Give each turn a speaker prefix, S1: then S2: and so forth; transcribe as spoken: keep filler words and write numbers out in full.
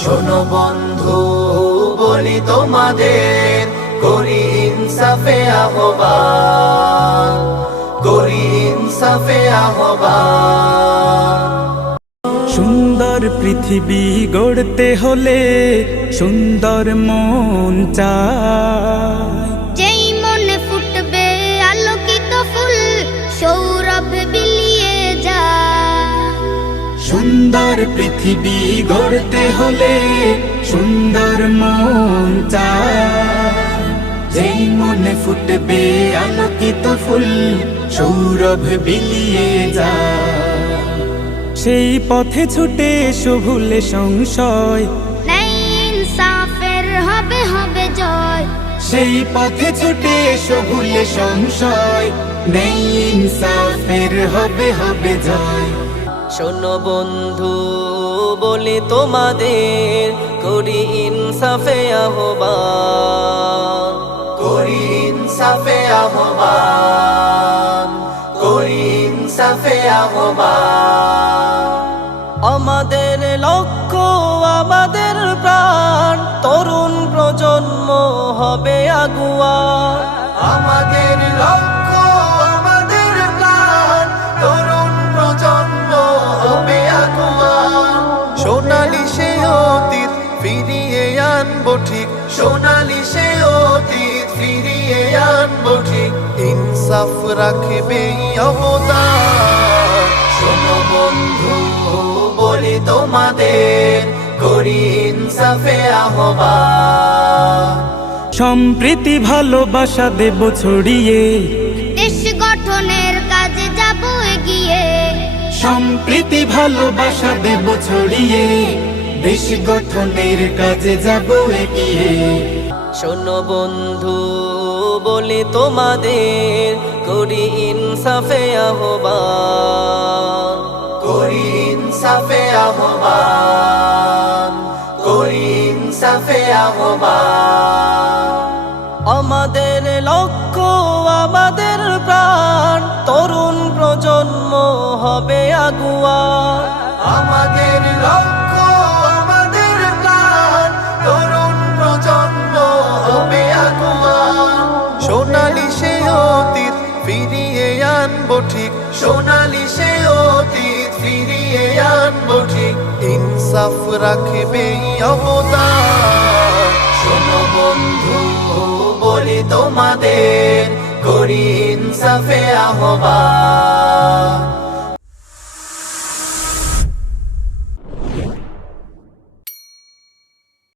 S1: শোনো বন্ধু বলি তোমাদের, করি ইনসাফে আহ্বান, করি ইনসাফে আহ্বান।
S2: সুন্দর পৃথিবী গড়তে হলে সুন্দর মন চাই।
S3: যেই মনে ফুটবে আলোকিত ফুল, সৌরভ বিলিয়ে যায়।
S2: সুন্দর পৃথিবী গড়তে হলে সুন্দর মন চাই। যেই মনে ফুটবে আলোকিত ফুল, সৌরভ বিলিয়ে যায়। সেই পথে ছুটে এসো ভুলে সংশয়,
S3: নাই ইনসাফের হবে হবে জয়।
S2: সেই পথে ছুটে এসো ভুলে সংশয়, নেই ইনসাফের হবে হবে জয়।
S1: শোনো বন্ধু বলি তোমাদের, করি ইনসাফে আহ্বান, করি ইনসাফে আহ্বান, করি ইনসাফে আহ্বান। আমাদের লক্ষ্য আমাদের প্রাণ, তরুণ প্রজন্ম হবে আগুয়া। আমাদের লক্ষ্য আমাদের প্রাণ, তরুণ প্রজন্ম হবে আগুয়া। সোনালি সে অতীত ফিরিয়ে আনবো ঠিক, সোনালি সে অতীত ফিরিয়ে আনবো ঠিক। ইনসাফ রাখবে অবদান। শোনো বন্ধু বলি তোমাদের, করি ইনসাফে আহ্বান।
S2: সম্প্রীতি ভালোবাসা দেব ছড়িয়ে,
S3: দেশ গঠনের কাজে যাব এগিয়ে।
S2: সম্প্রীতি ভালোবাসা দেব ছড়িয়ে, দেশ গঠনের কাজে যাব এগিয়ে।
S1: শোনো বন্ধু বলি তোমাদের, করি ইনসাফে আহ্বান, করি ইনসাফে আহ্বান, করি ইনসাফে আহ্বান। আমাদের লক্ষ্য আমাদের প্রাণ, তরুণ প্রজন্ম হবে আগুয়া। আমাদের লক্ষ্য আমাদের প্রাণ, তরুণ প্রজন্ম হবে আগুয়া। সোনালি সে অতীত ফিরিয়ে আনবো ঠিক, সোনালি সে অতীত ফিরিয়ে আনবো ঠিক। ইনসাফ রাখবে অবদান। শোনো বন্ধু বলি তোমাদের, করি ইনসাফে আহ্বান।